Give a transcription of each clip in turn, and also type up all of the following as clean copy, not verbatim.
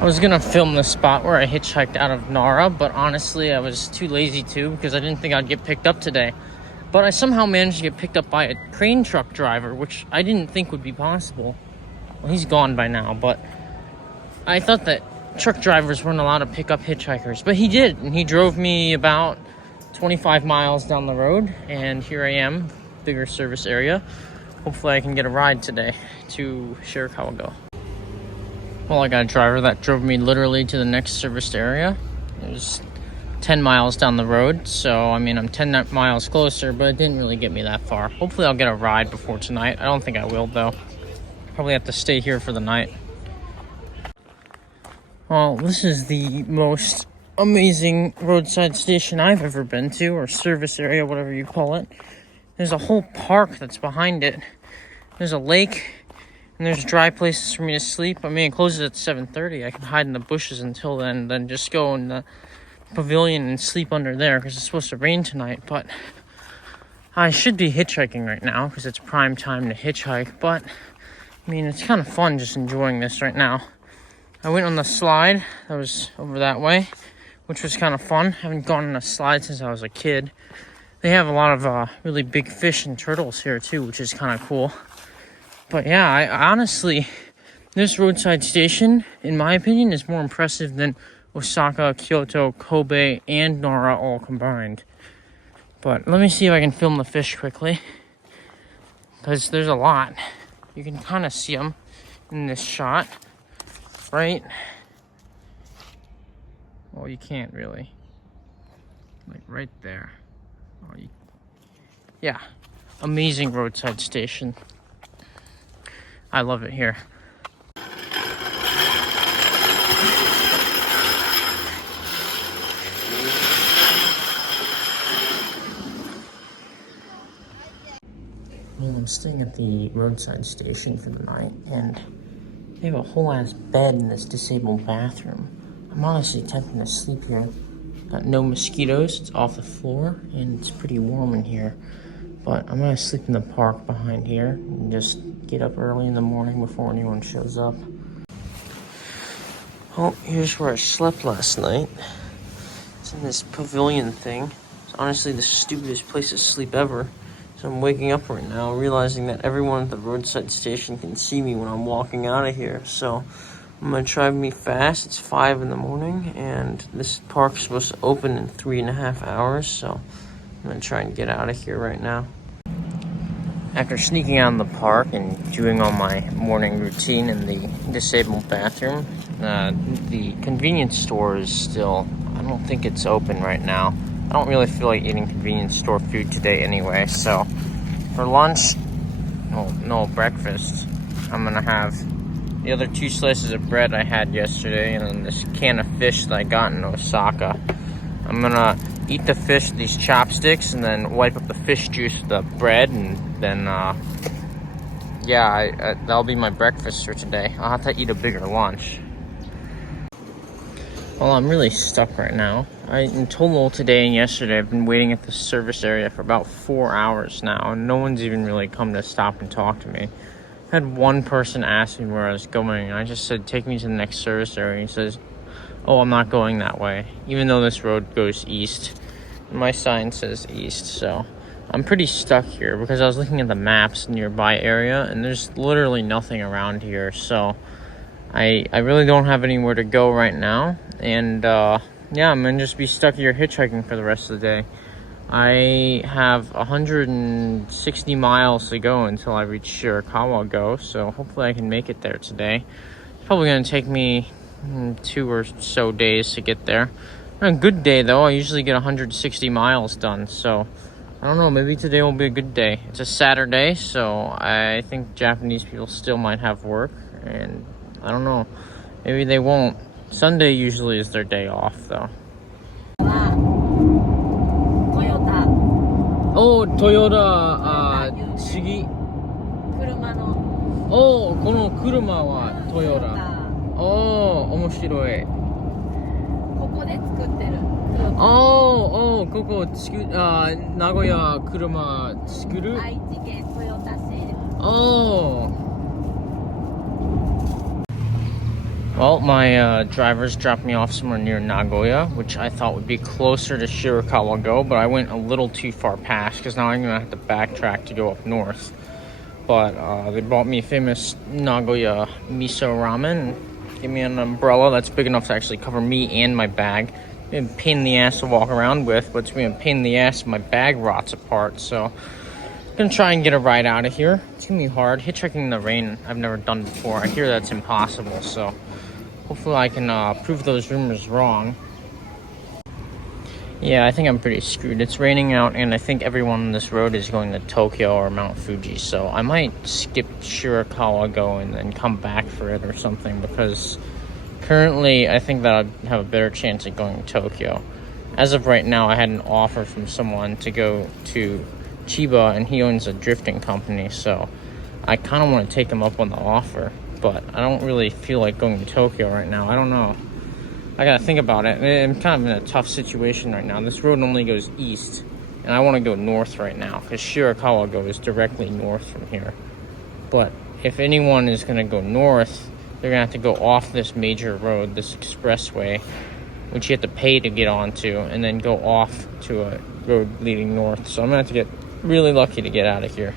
I was gonna film the spot where I hitchhiked out of Nara, but honestly, I was too lazy to because I didn't think I'd get picked up today. But I somehow managed to get picked up by a crane truck driver, which I didn't think would be possible. Well, he's gone by now, but I thought that truck drivers weren't allowed to pick up hitchhikers, but he did, and he drove me about 25 miles down the road, and here I am, bigger service area. Hopefully I can get a ride today to Shirakawago. Well, I got a driver that drove me literally to the next serviced area. It was 10 miles down the road, so I mean, I'm 10 miles closer, but it didn't really get me that far. Hopefully I'll get a ride before tonight. I don't think I will, though. Probably have to stay here for the night. Well, this is the most amazing roadside station I've ever been to, or service area, whatever you call it. There's a whole park that's behind it. There's a lake, and there's dry places for me to sleep. I mean, it closes at 7:30. I can hide in the bushes until then just go in the pavilion and sleep under there because it's supposed to rain tonight. But I should be hitchhiking right now because it's prime time to hitchhike. But, I mean, it's kind of fun just enjoying this right now. I went on the slide that was over that way, which was kind of fun. I haven't gone on a slide since I was a kid. They have a lot of really big fish and turtles here too, which is kind of cool. But yeah, I honestly, this roadside station, in my opinion, is more impressive than Osaka, Kyoto, Kobe, and Nara all combined. But let me see if I can film the fish quickly, because there's a lot. You can kind of see them in this shot, right? Well, you can't really. Like right there. Oh, yeah, amazing roadside station. I love it here. Well, I'm staying at the roadside station for the night, and they have a whole ass bed in this disabled bathroom. I'm honestly tempted to sleep here. Got no mosquitoes, it's off the floor, and it's pretty warm in here. But I'm gonna sleep in the park behind here and just get up early in the morning before anyone shows up. Oh, here's where I slept last night. It's in this pavilion thing. It's honestly the stupidest place to sleep ever. So I'm waking up right now, realizing that everyone at the roadside station can see me when I'm walking out of here. So I'm gonna try to be fast. It's 5 in the morning, and this park's supposed to open in 3.5 hours. So I'm gonna try and get out of here right now. After sneaking out of the park and doing all my morning routine in the disabled bathroom, the convenience store is still, I don't think it's open right now. I don't really feel like eating convenience store food today anyway, so for lunch, no breakfast, I'm gonna have the other 2 slices of bread I had yesterday and then this can of fish that I got in Osaka. I'm gonna eat the fish with these chopsticks and then wipe up the fish juice with the bread, and then that'll be my breakfast for today. I'll have to eat a bigger lunch. Well, I'm really stuck right now. In total today and yesterday, I've been waiting at the service area for about 4 hours now, and no one's even really come to stop and talk to me. I had one person ask me where I was going, and I just said, take me to the next service area. He says, oh, I'm not going that way, even though this road goes east. My sign says east, so I'm pretty stuck here because I was looking at the maps nearby area, and there's literally nothing around here, so I really don't have anywhere to go right now, and yeah, I'm gonna just be stuck here hitchhiking for the rest of the day. I have 160 miles to go until I reach Shirakawago, so hopefully I can make it there today. It's probably gonna take me 2 or so days to get there. On a good day though, I usually get 160 miles done, so I don't know, maybe today will be a good day. It's a Saturday, so I think Japanese people still might have work, and I don't know, maybe they won't. Sunday usually is their day off though. Oh, Toyota, 次。おー、この車はトヨタ。おー、面白い。ここで作ってる。おー、ここ名古屋車作る。愛知県豊田市。おー。Well, my drivers dropped me off somewhere near Nagoya, which I thought would be closer to Shirakawago, but I went a little too far past because now I'm going to have to backtrack to go up north. But they bought me famous Nagoya miso ramen and gave me an umbrella that's big enough to actually cover me and my bag. It's been a pain in the ass to walk around with, but it's been a pain in the ass if my bag rots apart, so I'm going to try and get a ride out of here. It's going to be hard. Hitchhiking in the rain, I've never done before. I hear that's impossible, so hopefully I can prove those rumors wrong. Yeah, I think I'm pretty screwed. It's raining out, and I think everyone on this road is going to Tokyo or Mount Fuji, so I might skip Shirakawago and then come back for it or something, because currently I think that I'd have a better chance at going to Tokyo. As of right now, I had an offer from someone to go to Chiba, and he owns a drifting company, so I kind of want to take him up on the offer, but I don't really feel like going to Tokyo right now. I don't know. I gotta think about it. I'm kind of in a tough situation right now. This road only goes east, and I want to go north right now because Shirakawa is directly north from here. But if anyone is going to go north, they're going to have to go off this major road, this expressway, which you have to pay to get onto, and then go off to a road leading north. So I'm going to have to get really lucky to get out of here.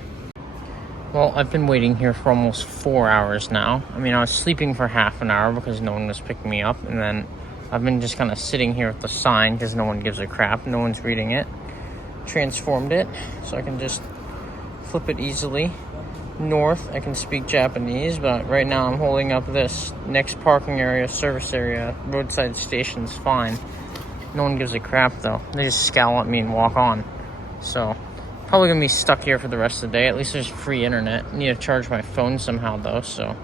Well, I've been waiting here for almost 4 hours now. I mean, I was sleeping for half an hour because no one was picking me up, and then I've been just kind of sitting here with the sign because no one gives a crap. No one's reading it. Transformed it so I can just flip it easily north. I can speak Japanese, but right now I'm holding up this next parking area, service area, roadside station's fine. No one gives a crap though. They just scowl at me and walk on. So probably gonna be stuck here for the rest of the day. At least there's free internet. I need to charge my phone somehow though, so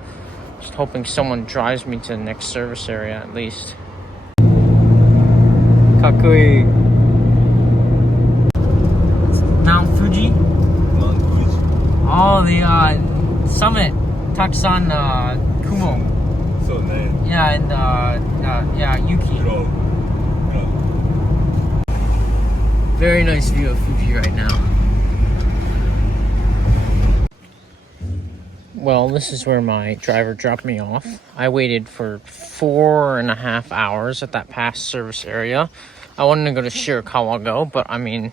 just hoping someone drives me to the next service area at least. Kakui. Mount Fuji? Mount Fuji. Oh, the summit. Taksan Kumo. So nice. Yeah, and yeah, Yuki. Very nice view of Fuji right now. Well, this is where my driver dropped me off. I waited for 4.5 hours at that past service area. I wanted to go to Shirakawago, but I mean,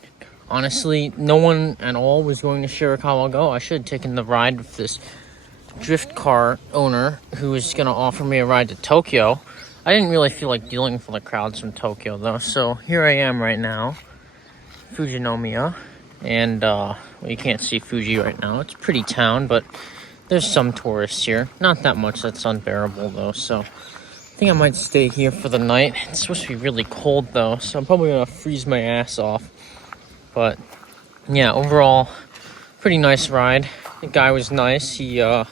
honestly, no one at all was going to Shirakawago. I should have taken the ride with this drift car owner who was going to offer me a ride to Tokyo. I didn't really feel like dealing with the crowds from Tokyo, though, so here I am right now, Fujinomiya, and well, you can't see Fuji right now. It's a pretty town, but there's some tourists here. Not that much that's unbearable, though, so I think I might stay here for the night. It's supposed to be really cold, though, so I'm probably going to freeze my ass off. But, yeah, overall, pretty nice ride. The guy was nice. He had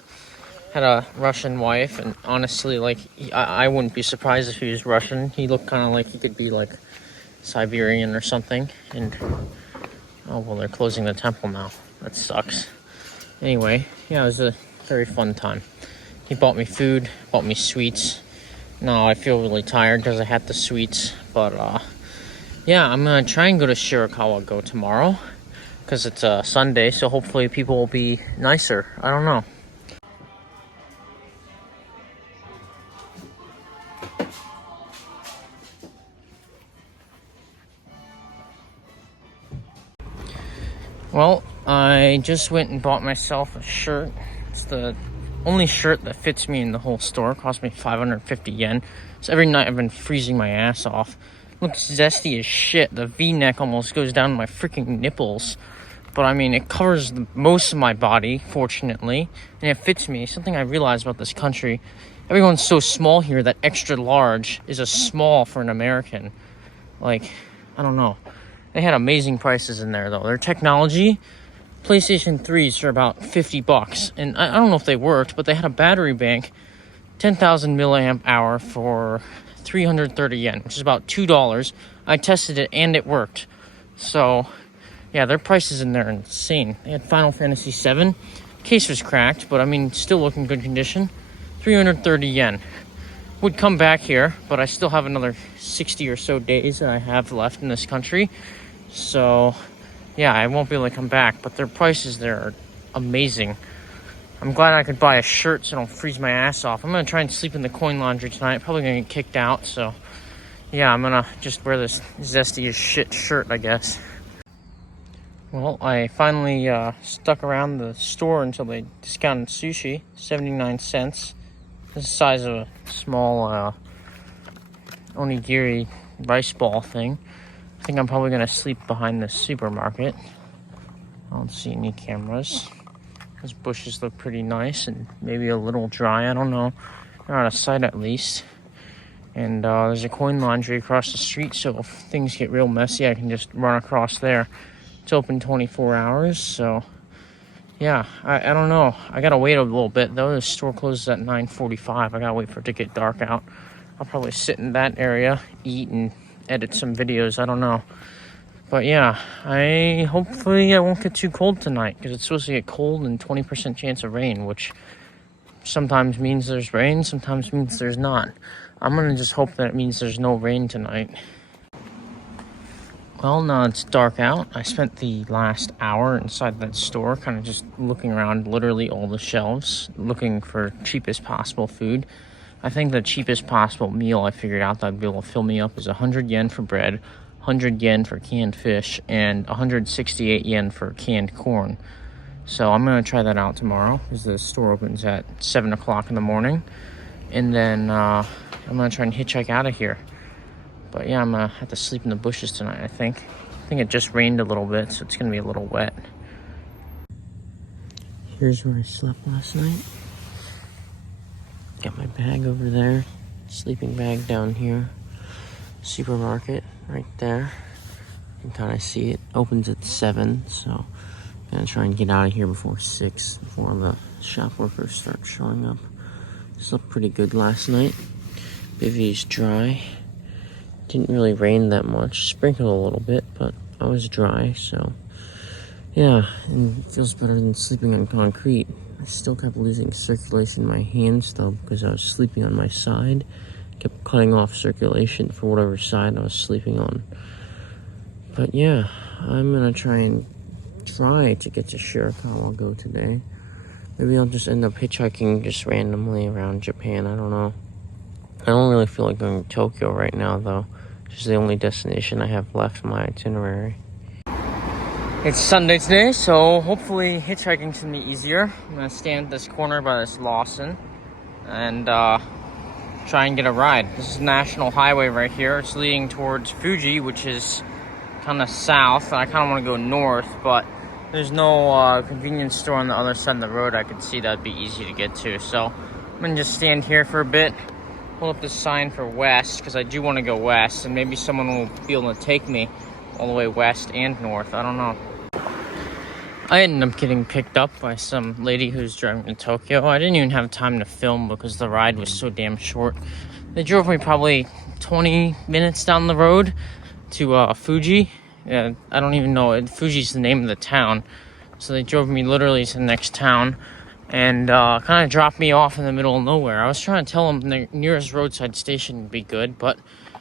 a Russian wife, and honestly, like, I wouldn't be surprised if he was Russian. He looked kind of like he could be, like, Siberian or something. And, oh, well, they're closing the temple now. That sucks. Anyway, yeah, it was a very fun time. He bought me food, bought me sweets. Now I feel really tired because I had the sweets. But, yeah, I'm going to try and go to Shirakawa tomorrow because it's a Sunday, so hopefully people will be nicer. I don't know. Well, I just went and bought myself a shirt. It's the only shirt that fits me in the whole store. It cost me 550 yen. So every night I've been freezing my ass off. Looks zesty as shit. The V-neck almost goes down to my freaking nipples. But I mean, it covers most of my body, fortunately. And it fits me. Something I realized about this country. Everyone's so small here that extra large is a small for an American. Like, I don't know. They had amazing prices in there, though. Their technology, PlayStation 3s are about $50. And I don't know if they worked, but they had a battery bank, 10,000 milliamp hour for 330 yen, which is about $2. I tested it, and it worked. So, yeah, their prices in there are insane. They had Final Fantasy VII. Case was cracked, but, I mean, still look in good condition. 330 yen. Would come back here, but I still have another 60 or so days that I have left in this country. So, yeah, I won't be able to come back, but their prices there are amazing. I'm glad I could buy a shirt so I don't freeze my ass off. I'm gonna try and sleep in the coin laundry tonight. Probably gonna get kicked out, so yeah, I'm gonna just wear this zesty as shit shirt, I guess. Well, I finally stuck around the store until they discounted sushi, 79 cents. This is the size of a small onigiri rice ball thing. I think I'm probably gonna sleep behind the supermarket. I don't see any cameras. Those bushes look pretty nice and maybe a little dry, I don't know. They're out of sight at least. And there's a coin laundry across the street, so if things get real messy, I can just run across there. It's open 24 hours, so yeah, I don't know. I gotta wait a little bit though. The store closes at 9:45. I gotta wait for it to get dark out. I'll probably sit in that area, eat, and edit some videos. I don't know. But yeah, hopefully I won't get too cold tonight because it's supposed to get cold and 20% chance of rain, which sometimes means there's rain, sometimes means there's not. I'm gonna just hope that it means there's no rain tonight. Well, now it's dark out. I spent the last hour inside that store kind of just looking around literally all the shelves, looking for cheapest possible food. I think the cheapest possible meal I figured out that would be able to fill me up is 100 yen for bread, 100 yen for canned fish, and 168 yen for canned corn. So I'm going to try that out tomorrow because the store opens at 7 o'clock in the morning. And then I'm going to try and hitchhike out of here. But yeah, I'm going to have to sleep in the bushes tonight, I think. I think it just rained a little bit, so it's going to be a little wet. Here's where I slept last night. Got my bag over there. Sleeping bag down here. Supermarket right there. You can kind of see it. Opens at 7, so I'm going to try and get out of here before 6, before the shop workers start showing up. Slept pretty good last night. Bivvy's dry. Didn't really rain that much. Sprinkled a little bit, but I was dry, so yeah, and it feels better than sleeping on concrete. I still kept losing circulation in my hands though because I was sleeping on my side. Kept cutting off circulation for whatever side I was sleeping on. But yeah, I'm gonna try to get to Shirakawago today. Maybe I'll just end up hitchhiking just randomly around Japan. I don't know. I don't really feel like going to Tokyo right now, though. It's the only destination I have left on my itinerary. It's Sunday today, so hopefully hitchhiking should be easier. I'm going to stand at this corner by this Lawson and try and get a ride. This is National Highway right here. It's leading towards Fuji, which is kind of south. And I kind of want to go north, but there's no convenience store on the other side of the road I could see that'd be easy to get to. So I'm going to just stand here for a bit. Hold up the sign for west because I do want to go west, and maybe someone will be able to take me all the way west and north. I don't know. I ended up getting picked up by some lady who's driving to Tokyo. I didn't even have time to film because the ride was so damn short. They drove me probably 20 minutes down the road to Fuji. I don't even know. Fuji's the name of the town. So they drove me literally to the next town. And kind of dropped me off in the middle of nowhere. I was trying to tell them the nearest roadside station would be good, but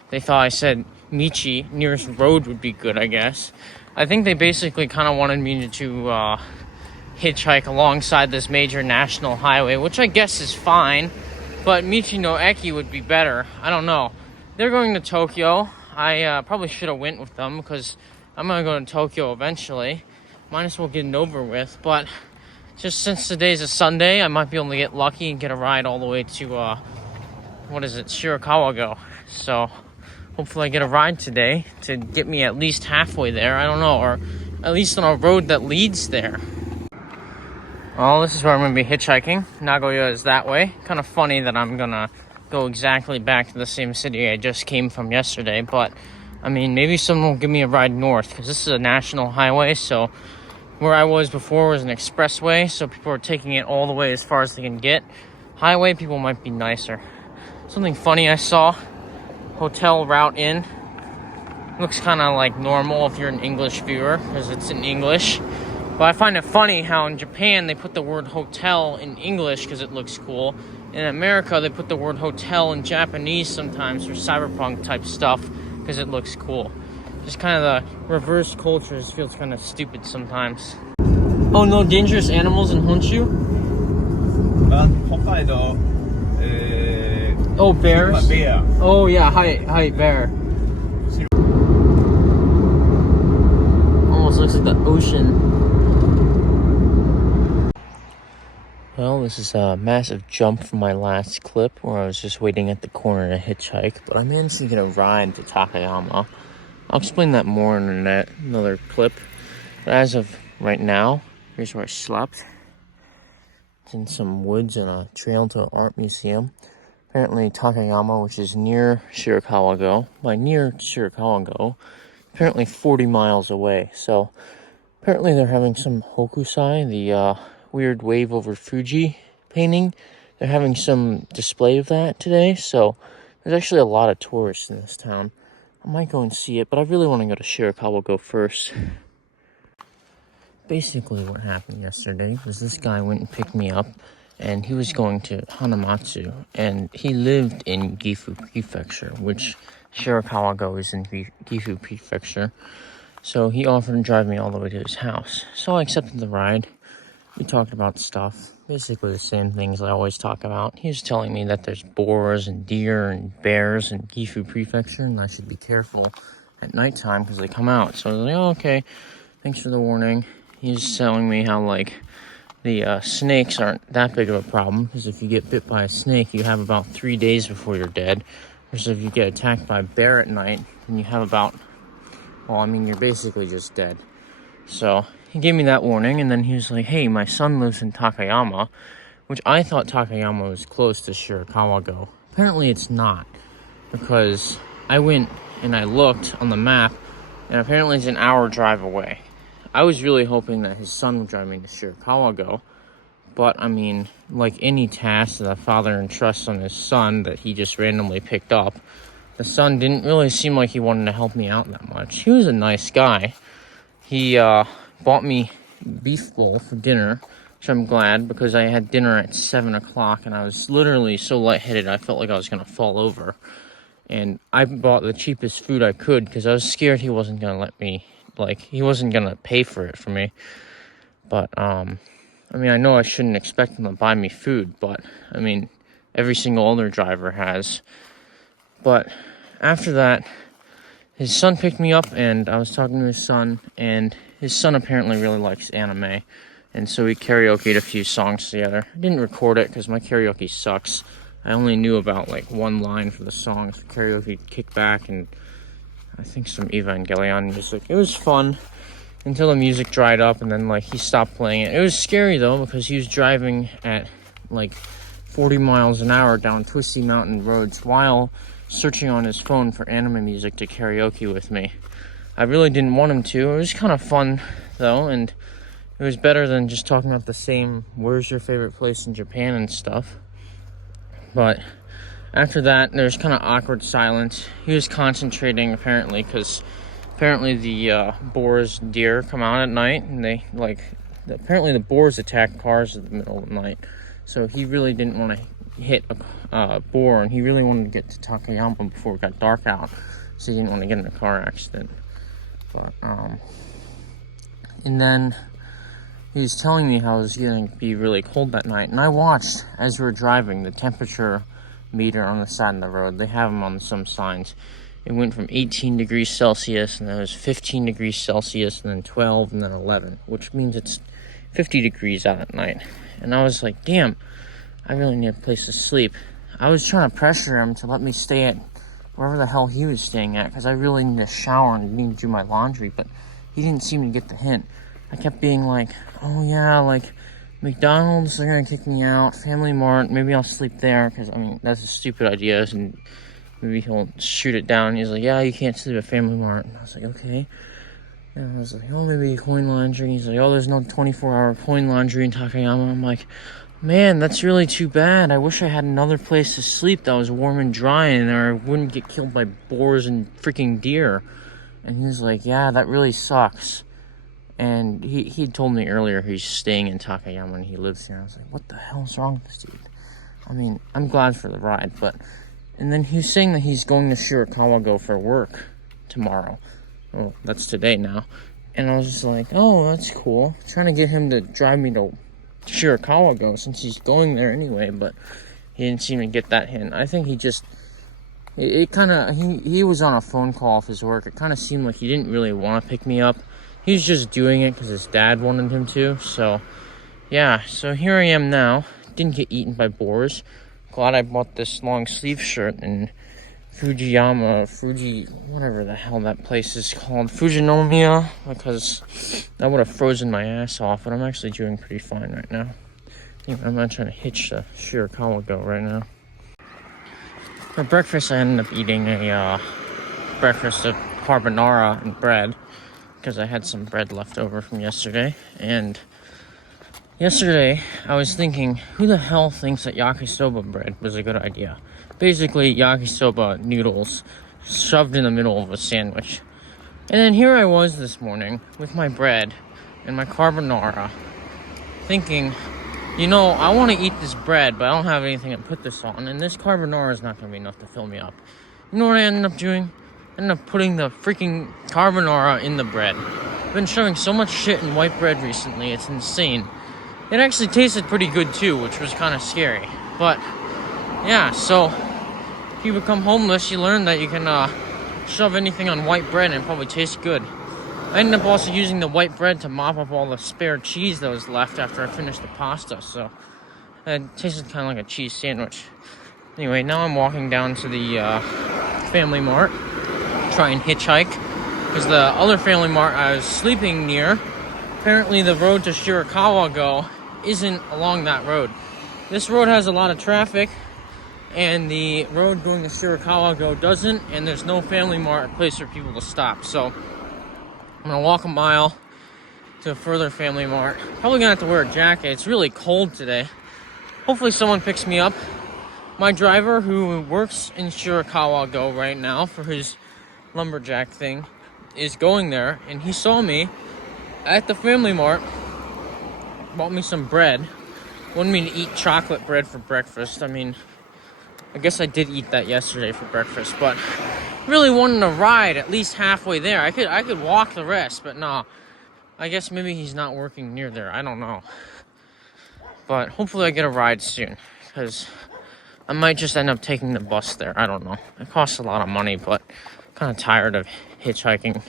they thought I said Michi, nearest road would be good, I guess. I think they basically kind of wanted me to hitchhike alongside this major national highway, which I guess is fine, but Michi no Eki would be better. I don't know. They're going to Tokyo. I probably should have went with them because I'm going to go to Tokyo eventually. Might as well get it over with, but just since today's a Sunday, I might be able to get lucky and get a ride all the way to, Shirakawago. So, hopefully I get a ride today to get me at least halfway there. I don't know, or at least on a road that leads there. Well, this is where I'm going to be hitchhiking. Nagoya is that way. Kind of funny that I'm going to go exactly back to the same city I just came from yesterday. But, I mean, maybe someone will give me a ride north, because this is a national highway, so where I was before was an expressway, so people are taking it all the way as far as they can get. Highway, people might be nicer. Something funny I saw, hotel route in. Looks kind of like normal if you're an English viewer, because it's in English. But I find it funny how in Japan they put the word hotel in English because it looks cool. In America, they put the word hotel in Japanese sometimes for cyberpunk type stuff because it looks cool. Just kind of the reverse cultures feels kind of stupid sometimes. Oh, no dangerous animals in Honshu? あ、北海道、Oh, bears? ベア。 Oh, yeah. Hi, bear. Almost looks like the ocean. Well, this is a massive jump from my last clip where I was just waiting at the corner to hitchhike, but I managed to get a ride to Takayama. I'll explain that more in another clip. But as of right now, here's where I slept. It's in some woods and a trail to an art museum. Apparently Takayama, which is near Shirakawago, by near Shirakawago, apparently 40 miles away. So apparently they're having some hokusai, the weird wave over Fuji painting. They're having some display of that today. So there's actually a lot of tourists in this town. I might go and see it, but I really want to go to Shirakawago first. Basically what happened yesterday was this guy went and picked me up, and he was going to Hanamatsu, and he lived in Gifu Prefecture, which Shirakawago is in Gifu Prefecture. So he offered to drive me all the way to his house. So I accepted the ride. We talked about stuff, basically the same things I always talk about. He was telling me that there's boars and deer and bears in Gifu Prefecture, and I should be careful at nighttime because they come out. So I was like, oh, okay, thanks for the warning. He's telling me how, like, the snakes aren't that big of a problem, because if you get bit by a snake, you have about 3 days before you're dead. Whereas if you get attacked by a bear at night, then you have about, well, I mean, you're basically just dead. So he gave me that warning, and then he was like, hey, my son lives in Takayama, which I thought Takayama was close to Shirakawago. Apparently it's not, because I went and I looked on the map, and apparently it's an hour drive away. I was really hoping that his son would drive me to Shirakawago, but I mean, like any task that a father entrusts on his son that he just randomly picked up, the son didn't really seem like he wanted to help me out that much. He was a nice guy. He bought me beef bowl for dinner, which I'm glad, because I had dinner at 7 o'clock, and I was literally so lightheaded I felt like I was going to fall over. And I bought the cheapest food I could because I was scared he wasn't going to let me, like, he wasn't going to pay for it for me. But, I mean, I know I shouldn't expect him to buy me food, but, I mean, every single other driver has. But after that, his son picked me up, and I was talking to his son, and his son apparently really likes anime. And so we karaoke'd a few songs together. I didn't record it because my karaoke sucks. I only knew about, like, one line for the songs. Karaoke Kickback and I think some Evangelion music. It was fun until the music dried up, and then, like, he stopped playing it. It was scary, though, because he was driving at, like, 40 miles an hour down twisty mountain roads while searching on his phone for anime music to karaoke with me. I really didn't want him to. It was kind of fun, though, and it was better than just talking about the same, where's your favorite place in Japan and stuff. But after that, there's kind of awkward silence. He was concentrating, apparently, because apparently the boars and deer come out at night, and they, like, apparently the boars attack cars in the middle of the night. So he really didn't want to hit a boar, and he really wanted to get to Takayama before it got dark out, so he didn't want to get in a car accident. But, and then he was telling me how it was going to be really cold that night, and I watched as we were driving the temperature meter on the side of the road. They have them on some signs. It went from 18 degrees Celsius, and then it was 15 degrees Celsius, and then 12, and then 11, which means it's 50 degrees out at night. And I was like, damn, I really need a place to sleep. I was trying to pressure him to let me stay at wherever the hell he was staying at, because I really need a shower and need to do my laundry, but he didn't seem to get the hint. I kept being like, oh yeah, like, McDonald's, they're gonna kick me out, Family Mart, maybe I'll sleep there, because, I mean, that's a stupid idea, and maybe he'll shoot it down. He's like, yeah, you can't sleep at Family Mart. And I was like, okay. And I was like, oh, maybe coin laundry. He's like, oh, there's no 24-hour coin laundry in Takayama. I'm like, man, that's really too bad. I wish I had another place to sleep that was warm and dry, and I wouldn't get killed by boars and freaking deer. And he was like, yeah, that really sucks. And he told me earlier he's staying in Takayama and he lives here. I was like, what the hell's wrong with this dude? I mean, I'm glad for the ride, but... And then he was saying that he's going to Shirakawago for work tomorrow. Well, that's today now. And I was just like, oh, that's cool. Trying to get him to drive me to Shirakawago since he's going there anyway, but he didn't seem to get that hint. I think he just, he was on a phone call off his work. It kind of seemed like he didn't really want to pick me up. He was just doing it because his dad wanted him to. So, yeah, so here I am now. Didn't get eaten by boars. Glad I bought this long sleeve shirt in whatever the hell that place is called, Fujinomiya, because that would have frozen my ass off, but I'm actually doing pretty fine right now. I'm not trying to hitch the Shirakawago right now. For breakfast, I ended up eating a breakfast of carbonara and bread, because I had some bread left over from yesterday, and yesterday, I was thinking, who the hell thinks that yakisoba bread was a good idea? Basically, yakisoba noodles shoved in the middle of a sandwich. And then here I was this morning with my bread and my carbonara, thinking, you know, I want to eat this bread, but I don't have anything to put this on, and this carbonara is not going to be enough to fill me up. You know what I ended up doing? I ended up putting the freaking carbonara in the bread. I've been shoving so much shit in white bread recently, it's insane. It actually tasted pretty good too, which was kind of scary. But, yeah, so if you become homeless, you learn that you can shove anything on white bread and it probably tastes good. I ended up also using the white bread to mop up all the spare cheese that was left after I finished the pasta, so it tasted kind of like a cheese sandwich. Anyway, now I'm walking down to the Family Mart, try and hitchhike, because the other Family Mart I was sleeping near, apparently the road to Shirakawago isn't along that road. This road has a lot of traffic, and the road going to Shirakawago doesn't, and there's no Family Mart, a place for people to stop. So I'm gonna walk a mile to a further Family Mart. Probably gonna have to wear a jacket. It's really cold today. Hopefully someone picks me up. My driver, who works in Shirakawago right now for his lumberjack thing, is going there, and he saw me at the Family Mart, bought me some bread, wanted me to eat chocolate bread for breakfast. I mean, I guess I did eat that yesterday for breakfast, but really wanted to ride at least halfway there. I could walk the rest, but no. I guess maybe he's not working near there. I don't know. But hopefully I get a ride soon, because I might just end up taking the bus there. I don't know. It costs a lot of money, but I'm kind of tired of hitchhiking.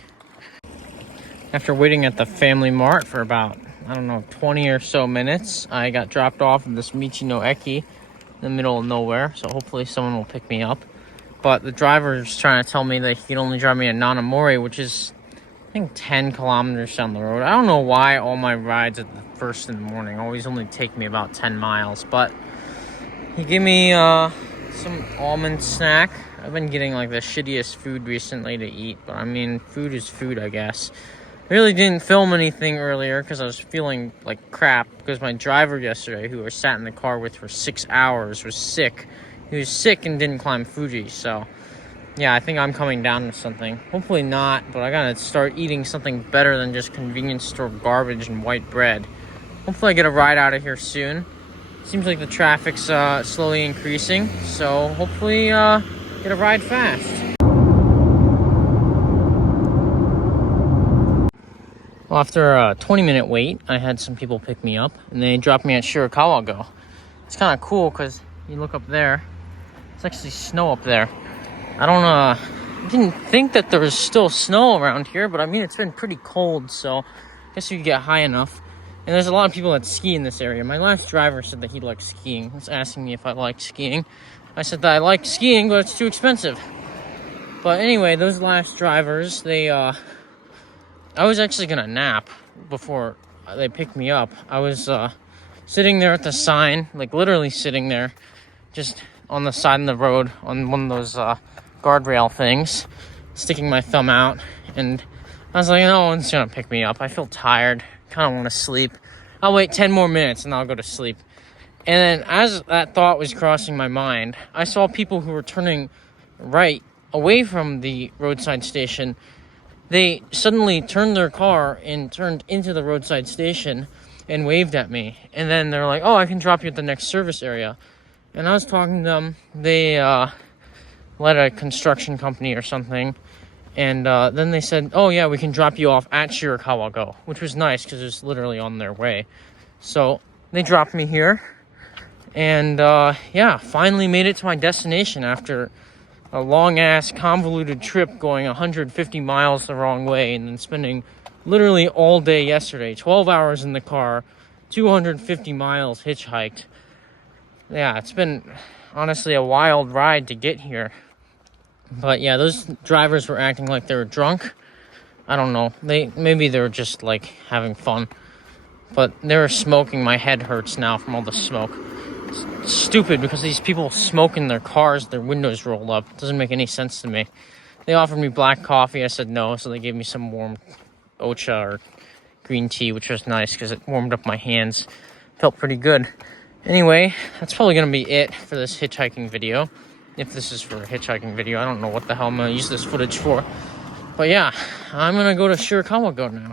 After waiting at the Family Mart for about, 20 or so minutes, I got dropped off at this Michino Eki in the middle of nowhere, so hopefully someone will pick me up. But the driver is trying to tell me that he can only drive me to Nanamori, which is, I think, 10 kilometers down the road. I don't know why all my rides at the first in the morning always only take me about 10 miles, but he gave me some almond snack. I've been getting like the shittiest food recently to eat, but I mean, food is food, I guess. Really didn't film anything earlier because I was feeling like crap because my driver yesterday, who I sat in the car with for 6 hours, was sick. He was sick and didn't climb Fuji, so yeah, I think I'm coming down to something. Hopefully not, but I gotta start eating something better than just convenience store garbage and white bread. Hopefully I get a ride out of here soon. Seems like the traffic's slowly increasing, so hopefully get a ride fast. Well, after a 20-minute wait, I had some people pick me up, and they dropped me at Shirakawago. It's kind of cool because you look up there, it's actually snow up there. I didn't think that there was still snow around here, but I mean, it's been pretty cold, so I guess you could get high enough. And there's a lot of people that ski in this area. My last driver said that he liked skiing. He was asking me if I liked skiing. I said that I like skiing, but it's too expensive. But anyway, those last drivers, I was actually gonna nap before they picked me up. I was sitting there at the sign, like literally sitting there, just on the side of the road on one of those guardrail things, sticking my thumb out, and I was like, no one's gonna pick me up. I feel tired, kind of want to sleep. I'll wait 10 more minutes and I'll go to sleep. And then as that thought was crossing my mind, I saw people who were turning right away from the roadside station. They suddenly turned their car and turned into the roadside station and waved at me. And then they're like, oh, I can drop you at the next service area. And I was talking to them. They led a construction company or something. And then they said, oh, yeah, we can drop you off at Shirakawago, which was nice because it was literally on their way. So they dropped me here. And yeah, finally made it to my destination after a long-ass convoluted trip going 150 miles the wrong way and then spending literally all day yesterday, 12 hours in the car, 250 miles hitchhiked. Yeah, it's been honestly a wild ride to get here. But yeah, those drivers were acting like they were drunk. I don't know. Maybe they were just like having fun. But they were smoking. My head hurts now from all the smoke. It's stupid because these people smoke in their cars, their windows rolled up. It doesn't make any sense to me. They offered me black coffee. I said no, so they gave me some warm ocha or green tea, which was nice because it warmed up my hands. Felt pretty good. Anyway, that's probably going to be it for this hitchhiking video. If this is for a hitchhiking video, I don't know what the hell I'm going to use this footage for. But yeah, I'm going to go to Shirakawago now.